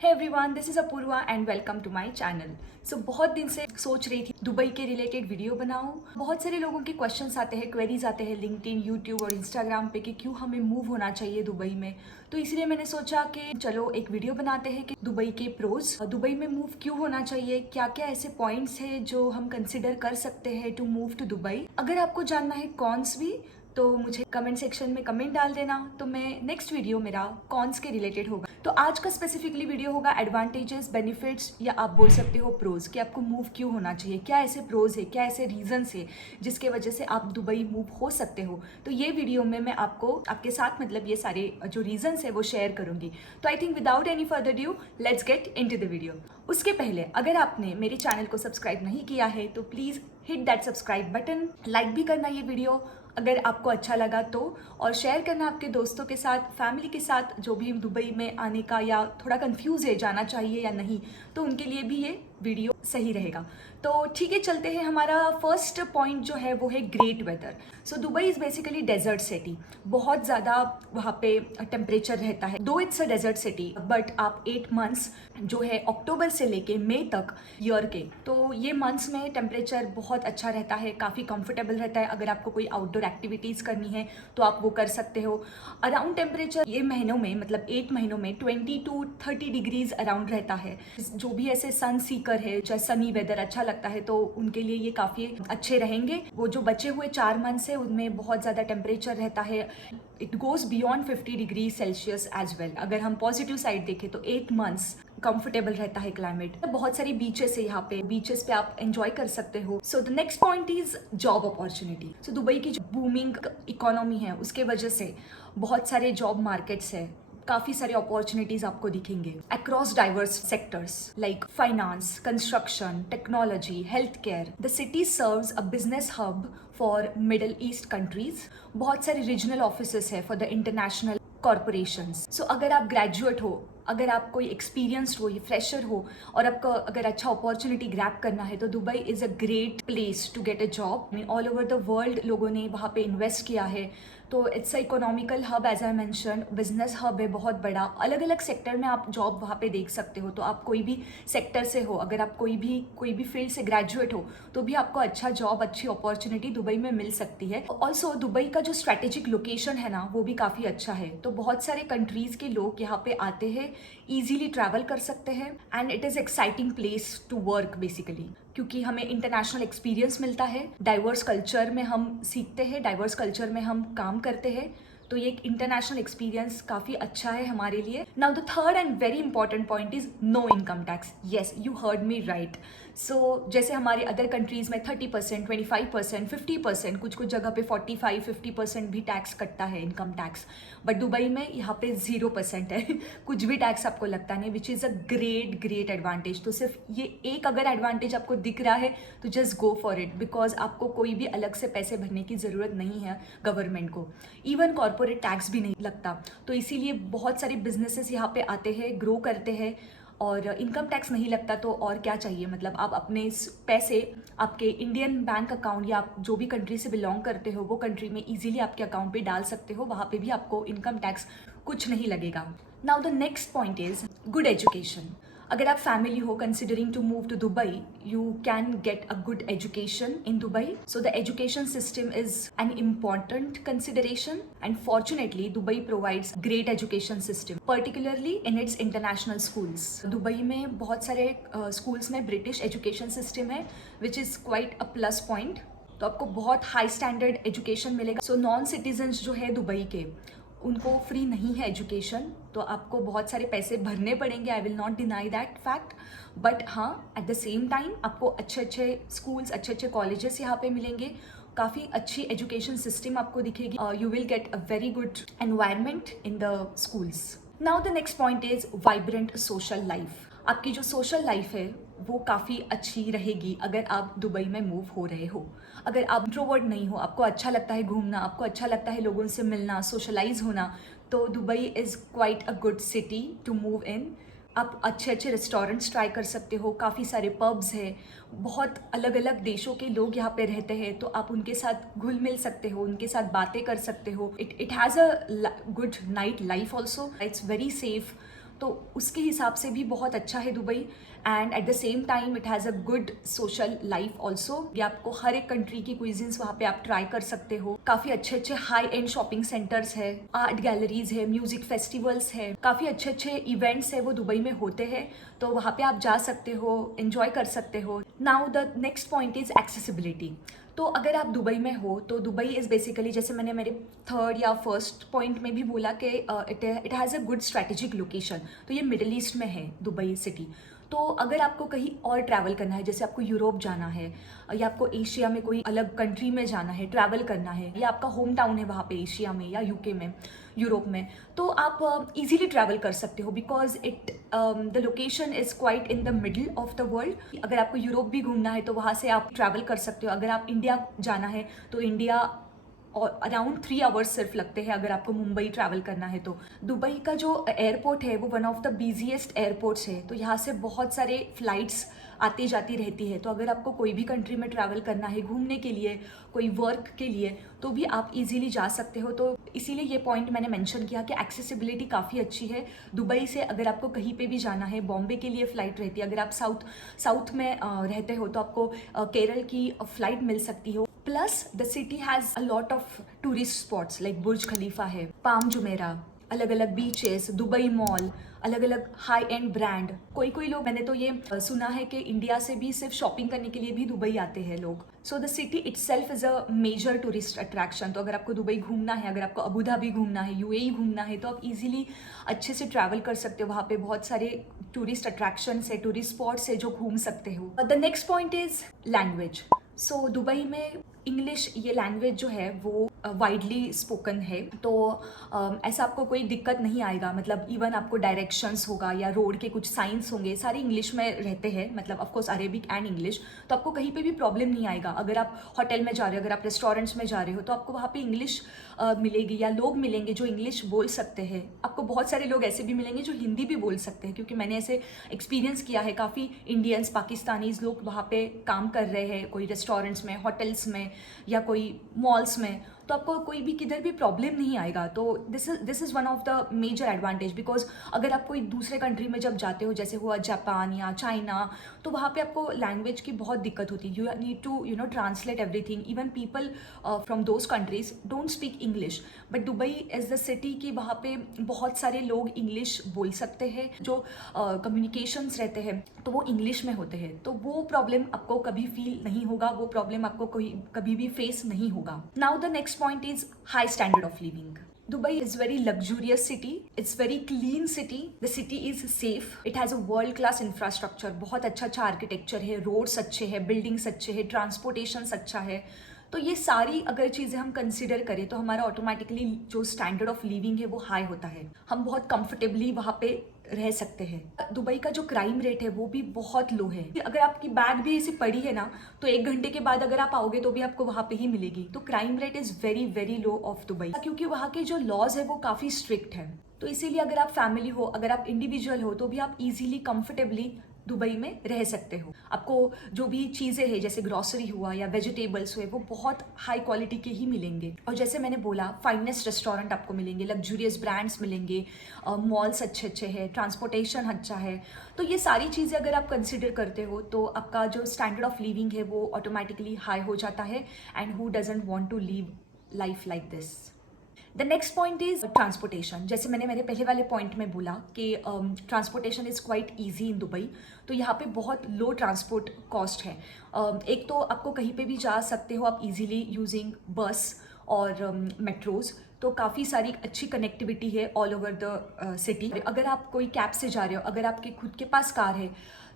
Hey everyone, this is Apoorva and welcome to my channel. बहुत दिन से सोच रही थी दुबई के रिलेटेड वीडियो बनाऊं। बहुत सारे लोगों के क्वेश्चंस आते हैं, क्वेरीज आते हैं लिंक्डइन, यूट्यूब और इंस्टाग्राम पे कि क्यों हमें मूव होना चाहिए दुबई में। तो इसलिए मैंने सोचा कि चलो एक वीडियो बनाते हैं कि दुबई के प्रोज, दुबई में मूव क्यों होना चाहिए, क्या क्या ऐसे पॉइंट्स हैं जो हम कंसिडर कर सकते हैं टू मूव टू दुबई। अगर आपको जानना है कॉन्स भी तो मुझे कमेंट सेक्शन में कमेंट डाल देना, तो मैं नेक्स्ट वीडियो मेरा कॉन्स के रिलेटेड होगा। तो आज का स्पेसिफिकली वीडियो होगा एडवांटेजेस, बेनिफिट्स या आप बोल सकते हो प्रोज, कि आपको मूव क्यों होना चाहिए, क्या ऐसे प्रोज है, क्या ऐसे रीजंस है जिसके वजह से आप दुबई मूव हो सकते हो। तो ये वीडियो में मैं आपको आपके साथ मतलब ये सारे जो रीजंस है वो शेयर करूंगी। तो I think without any further due let's get into the video. उसके पहले अगर आपने मेरे चैनल को सब्सक्राइब नहीं किया है तो please hit that subscribe button, like भी करना ये वीडियो अगर आपको अच्छा लगा तो, और शेयर करना आपके दोस्तों के साथ, फैमिली के साथ जो भी दुबई में आने का या थोड़ा कंफ्यूज है जाना चाहिए या नहीं, तो उनके लिए भी ये वीडियो सही रहेगा। तो ठीक है, चलते हैं। हमारा फर्स्ट पॉइंट जो है वो है great weather. Dubai is basically desert city. बहुत ज़्यादा वहाँ पे टेम्परेचर रहता है। Though it's a desert city but आप 8 मंथ्स जो है अक्टूबर से लेके मई तक ईयर के, तो ये मंथ्स में टेम्परेचर बहुत अच्छा रहता है, काफ़ी कंफर्टेबल रहता है। अगर आपको कोई आउटडोर एक्टिविटीज़ करनी है तो आप वो कर सकते हो। अराउंड टेम्परेचर ये महीनों में मतलब 8 महीनों में 20 to 30 डिग्रीज अराउंड रहता है। जो भी ऐसे सन सीकर है, चाहे सनी वेदर अच्छा लगता है, तो उनके लिए ये काफ़ी अच्छे रहेंगे। वो जो बचे हुए 4 मंथ्स है उनमें बहुत ज़्यादा टेम्परेचर रहता है। It goes beyond 50 degree Celsius as well. अगर हम पॉजिटिव साइड देखें तो 8 मंथ्स कंफर्टेबल रहता है क्लाइमेट। बहुत सारी बीचेस है यहाँ पे, बीचेस पे आप एंजॉय कर सकते हो। The next point is job opportunity. Dubai की जो बूमिंग इकोनॉमी है उसके वजह से बहुत सारे जॉब मार्केट्स है, काफी सारे अपॉर्चुनिटीज आपको दिखेंगे across diverse sectors like finance, construction, technology, health care. The city serves a business hub for middle east countries. बहुत सारे रीजनल ऑफिसेस है फॉर द इंटरनेशनल कॉरपोरेशंस। अगर आप ग्रेजुएट हो, अगर आप कोई एक्सपीरियंस्ड हो, ये फ्रेशर हो और आपको अगर अच्छा अपॉर्चुनिटी ग्रैब करना है तो Dubai is a great place to get a job. All over the world लोगों ने वहाँ पे इन्वेस्ट किया है। तो it's a economical hub, as I mention, business hub है बहुत बड़ा। अलग अलग सेक्टर में आप जॉब वहाँ पे देख सकते हो। तो आप कोई भी सेक्टर से हो, अगर आप कोई भी फील्ड से ग्रेजुएट हो तो भी आपको अच्छा जॉब, अच्छी अपॉर्चुनिटी दुबई में मिल सकती है। ऑल्सो दुबई का जो स्ट्रेटेजिक लोकेशन है ना वो भी काफ़ी अच्छा है। तो बहुत सारे कंट्रीज़ के लोग यहाँ पे आते हैं, ईजीली ट्रैवल कर सकते हैं and it is exciting place to work basically, क्योंकि हमें इंटरनेशनल एक्सपीरियंस मिलता है। डाइवर्स कल्चर में हम सीखते हैं, डाइवर्स कल्चर में हम काम करते हैं। तो ये एक इंटरनेशनल एक्सपीरियंस काफ़ी अच्छा है हमारे लिए। Now the third and very important point is no income tax. Yes, you heard me right. जैसे हमारे अदर कंट्रीज़ में 30%, 25%, 50%, कुछ कुछ जगह पे 45-50% भी टैक्स कटता है, इनकम टैक्स। बट दुबई में यहाँ पे 0% है कुछ भी टैक्स आपको लगता नहीं, which is a great advantage. तो सिर्फ ये एक अगर एडवांटेज आपको दिख रहा है तो just go for it, because आपको कोई भी अलग से पैसे भरने की ज़रूरत नहीं है गवर्नमेंट को। इवन कॉर्पोरेट टैक्स भी नहीं लगता। तो इसीलिए बहुत सारे बिजनेसेस यहाँ पे आते हैं, ग्रो करते हैं और इनकम टैक्स नहीं लगता। तो और क्या चाहिए, मतलब आप अपने पैसे आपके इंडियन बैंक अकाउंट या आप जो भी कंट्री से बिलोंग करते हो वो कंट्री में इजीली आपके अकाउंट पे डाल सकते हो। वहाँ पे भी आपको इनकम टैक्स कुछ नहीं लगेगा। Now the next point is good education. अगर आप फैमिली हो considering to move to Dubai, you can get a good education in Dubai. The education system is an important consideration and fortunately Dubai provides great education system, particularly in its international schools. Dubai में बहुत सारे schools में British education system है which is quite a plus point. तो आपको बहुत high standard education मिलेगा। Non citizens जो है दुबई के, उनको फ्री नहीं है एजुकेशन, तो आपको बहुत सारे पैसे भरने पड़ेंगे। I will not deny that fact, but हाँ एट द सेम टाइम आपको अच्छे अच्छे स्कूल्स, अच्छे अच्छे कॉलेजेस यहाँ पे मिलेंगे, काफ़ी अच्छी एजुकेशन सिस्टम आपको दिखेगी। You will get a very good environment in the schools. Now the next point is vibrant social life. आपकी जो सोशल लाइफ है वो काफ़ी अच्छी रहेगी अगर आप दुबई में मूव हो रहे हो। अगर आप इंट्रोवर्ट नहीं हो, आपको अच्छा लगता है घूमना, आपको अच्छा लगता है लोगों से मिलना, सोशलाइज होना, तो Dubai is quite a good city to move in. आप अच्छे अच्छे रेस्टोरेंट्स ट्राई कर सकते हो, काफ़ी सारे पब्स है, बहुत अलग अलग देशों के लोग यहाँ पे रहते हैं, तो आप उनके साथ घुल मिल सकते हो, उनके साथ बातें कर सकते हो। It has a good night life also, it's very safe. तो उसके हिसाब से भी बहुत अच्छा है Dubai. And at the same time it has a good social life also. ये आपको हर एक कंट्री की क्विजीन्स वहाँ पे आप ट्राई कर सकते हो। काफ़ी अच्छे अच्छे हाई एंड शॉपिंग सेंटर्स है, आर्ट गैलरीज है, म्यूजिक फेस्टिवल्स है, काफ़ी अच्छे अच्छे इवेंट्स है वो दुबई में होते हैं। तो वहाँ पे आप जा सकते हो, एंजॉय कर सकते हो। Now the next point is accessibility. तो अगर आप दुबई में हो तो दुबई इज़ बेसिकली, जैसे मैंने मेरे थर्ड या फर्स्ट पॉइंट में भी बोला कि it has a good strategic location. तो ये मिडल ईस्ट में है दुबई सिटी। तो अगर आपको कहीं और ट्रैवल करना है, जैसे आपको यूरोप जाना है या आपको एशिया में कोई अलग कंट्री में जाना है, ट्रैवल करना है, या आपका होम टाउन है वहाँ पे एशिया में या यूके में, यूरोप में, तो आप इजीली ट्रैवल कर सकते हो because the location is quite in the middle of the world. अगर आपको यूरोप भी घूमना है तो वहाँ से आप ट्रैवल कर सकते हो। अगर आप इंडिया जाना है तो इंडिया और अराउंड 3 आवर्स सिर्फ लगते हैं अगर आपको मुंबई ट्रैवल करना है तो। दुबई का जो एयरपोर्ट है वो one of the busiest airports है। तो यहाँ से बहुत सारे फ्लाइट्स आती जाती रहती है। तो अगर आपको कोई भी कंट्री में ट्रैवल करना है घूमने के लिए, कोई वर्क के लिए, तो भी आप इजीली जा सकते हो। तो इसीलिए ये पॉइंट मैंने मेंशन किया कि एक्सेसिबिलिटी काफ़ी अच्छी है दुबई से। अगर आपको कहीं पे भी जाना है, बॉम्बे के लिए फ़्लाइट रहती है। अगर आप साउथ में रहते हो तो आपको केरल की फ़्लाइट मिल सकती हो। Plus the city has a lot of tourist spots like Burj Khalifa है, पाम जुमेरा, अलग अलग बीचेस, दुबई मॉल, अलग अलग हाई एंड ब्रांड। कोई लोग, मैंने तो ये सुना है कि इंडिया से भी सिर्फ शॉपिंग करने के लिए भी दुबई आते हैं लोग। So the city itself is a major tourist attraction. तो अगर आपको दुबई घूमना है, अगर आपको अबू धाबी घूमना है, यूएई घूमना है, तो आप इजीली अच्छे से ट्रैवल कर सकते हो। वहाँ पे बहुत सारे टूरिस्ट अट्रैक्शंस है, टूरिस्ट स्पॉट्स है जो घूम सकते हो। The next point is language. So Dubai में इंग्लिश ये लैंग्वेज जो है वो वाइडली स्पोकन है। तो ऐसा आपको कोई दिक्कत नहीं आएगा। मतलब इवन आपको डायरेक्शंस होगा या रोड के कुछ साइंस होंगे, सारे इंग्लिश में रहते हैं, मतलब of course Arabic and English. तो आपको कहीं पे भी प्रॉब्लम नहीं आएगा। अगर आप होटल में जा रहे हो, अगर आप रेस्टोरेंट्स में जा रहे हो, तो आपको वहाँ पे इंग्लिश मिलेगी या लोग मिलेंगे जो इंग्लिश बोल सकते हैं। आपको बहुत सारे लोग ऐसे भी मिलेंगे जो हिंदी भी बोल सकते हैं, क्योंकि मैंने ऐसे एक्सपीरियंस किया है। काफ़ी इंडियंस, पाकिस्तानीज लोग वहाँ पे काम कर रहे हैं, कोई रेस्टोरेंट्स में, होटल्स में या कोई मॉल्स में। तो आपको कोई भी किधर भी प्रॉब्लम नहीं आएगा। तो this is one of the major advantage. Because अगर आप कोई दूसरे कंट्री में जब जाते हो, जैसे हुआ जापान या चाइना, तो वहाँ पे आपको लैंग्वेज की बहुत दिक्कत होती है। You need to translate everything. Even people from those countries don't speak English, but Dubai is the city कि वहाँ पे बहुत सारे लोग इंग्लिश बोल सकते हैं। जो कम्युनिकेशंस रहते हैं तो वो इंग्लिश में होते हैं। तो वो प्रॉब्लम आपको कभी फील नहीं होगा, वो प्रॉब्लम आपको कभी भी फेस नहीं होगा। Now the next point is high standard of living. Dubai is very luxurious city. It's very clean city. The city is safe. It has a world class infrastructure. बहुत अच्छा आर्किटेक्चर है, roads अच्छे हैं, buildings अच्छे हैं, transportation अच्छा है। तो ये सारी अगर चीज़ें हम कंसिडर करें तो हमारा ऑटोमेटिकली जो स्टैंडर्ड ऑफ लिविंग है वो हाई होता है। हम बहुत कंफर्टेबली वहाँ पे रह सकते हैं। दुबई का जो क्राइम रेट है वो भी बहुत लो है। अगर आपकी बैग भी ऐसी पड़ी है ना, तो 1 घंटे के बाद अगर आप आओगे तो भी आपको वहाँ पे ही मिलेगी। तो crime rate is very very low of Dubai, क्योंकि वहाँ के जो लॉज है वो काफ़ी स्ट्रिक्ट है। तो इसीलिए अगर आप फैमिली हो, अगर आप इंडिविजुअल हो, तो भी आप इजीली कंफर्टेबली दुबई में रह सकते हो। आपको जो भी चीज़ें हैं, जैसे ग्रॉसरी हुआ या वेजिटेबल्स हुए, वो बहुत हाई क्वालिटी के ही मिलेंगे। और जैसे मैंने बोला, फाइनेस्ट रेस्टोरेंट आपको मिलेंगे, लग्जूरियस ब्रांड्स मिलेंगे, मॉल्स अच्छे हैं, ट्रांसपोर्टेशन अच्छा है। तो ये सारी चीज़ें अगर आप कंसिडर करते हो तो आपका जो स्टैंडर्ड ऑफ लिविंग है वो ऑटोमेटिकली हाई हो जाता है। And who doesn't want to live life like this. The next point is transportation. जैसे मैंने मेरे पहले वाले पॉइंट में बोला कि transportation is quite easy in Dubai. तो यहाँ पे बहुत लो ट्रांसपोर्ट कॉस्ट है। एक तो आपको कहीं पे भी जा सकते हो आप इजीली यूजिंग बस और मेट्रोज़। तो काफ़ी सारी अच्छी कनेक्टिविटी है ऑल ओवर द सिटी। अगर आप कोई कैब से जा रहे हो, अगर आपके खुद के पास कार है,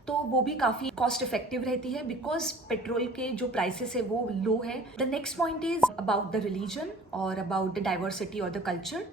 तो वो भी काफ़ी कॉस्ट इफेक्टिव रहती है बिकॉज पेट्रोल के जो प्राइसेस है वो लो है। The next point is about the religion और अबाउट द डाइवर्सिटी और द कल्चर।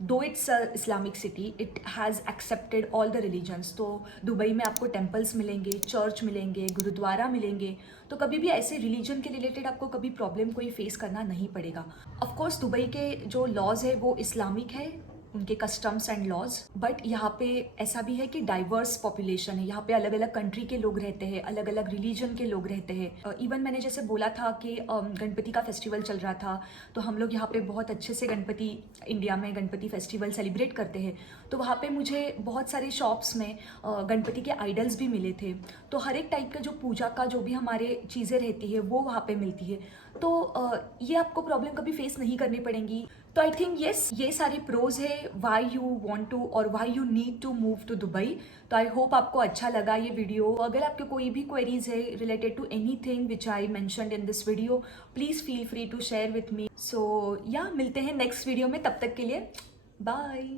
दो it's Islamic city, it has accepted all the religions. तो दुबई में आपको टेम्पल्स मिलेंगे, चर्च मिलेंगे, गुरुद्वारा मिलेंगे। तो कभी भी ऐसे रिलीजन के रिलेटेड आपको कभी प्रॉब्लम कोई फेस करना नहीं पड़ेगा। ऑफकोर्स दुबई के जो लॉज है वो इस्लामिक है, उनके कस्टम्स एंड लॉज। बट यहाँ पे ऐसा भी है कि डाइवर्स पॉपुलेशन है, यहाँ पे अलग अलग कंट्री के लोग रहते हैं, अलग अलग रिलीजन के लोग रहते हैं। इवन मैंने जैसे बोला था कि गणपति का फेस्टिवल चल रहा था, तो हम लोग यहाँ पे बहुत अच्छे से गणपति, इंडिया में गणपति फेस्टिवल सेलिब्रेट करते हैं। तो वहाँ पे मुझे बहुत सारे शॉप्स में गणपति के आइडल्स भी मिले थे। तो हर एक टाइप का जो पूजा का जो भी हमारे चीज़ें रहती है वो वहाँ पे मिलती है। तो ये आपको प्रॉब्लम कभी फेस नहीं करनी पड़ेगी। तो आई थिंक येस, ये सारे प्रोज है वाई यू वांट टू और why you need to move to Dubai. तो आई होप आपको अच्छा लगा ये वीडियो। अगर आपके कोई भी क्वेरीज है related to anything which I mentioned in this video, please feel free to share with me. So या मिलते हैं नेक्स्ट वीडियो में, तब तक के लिए बाय।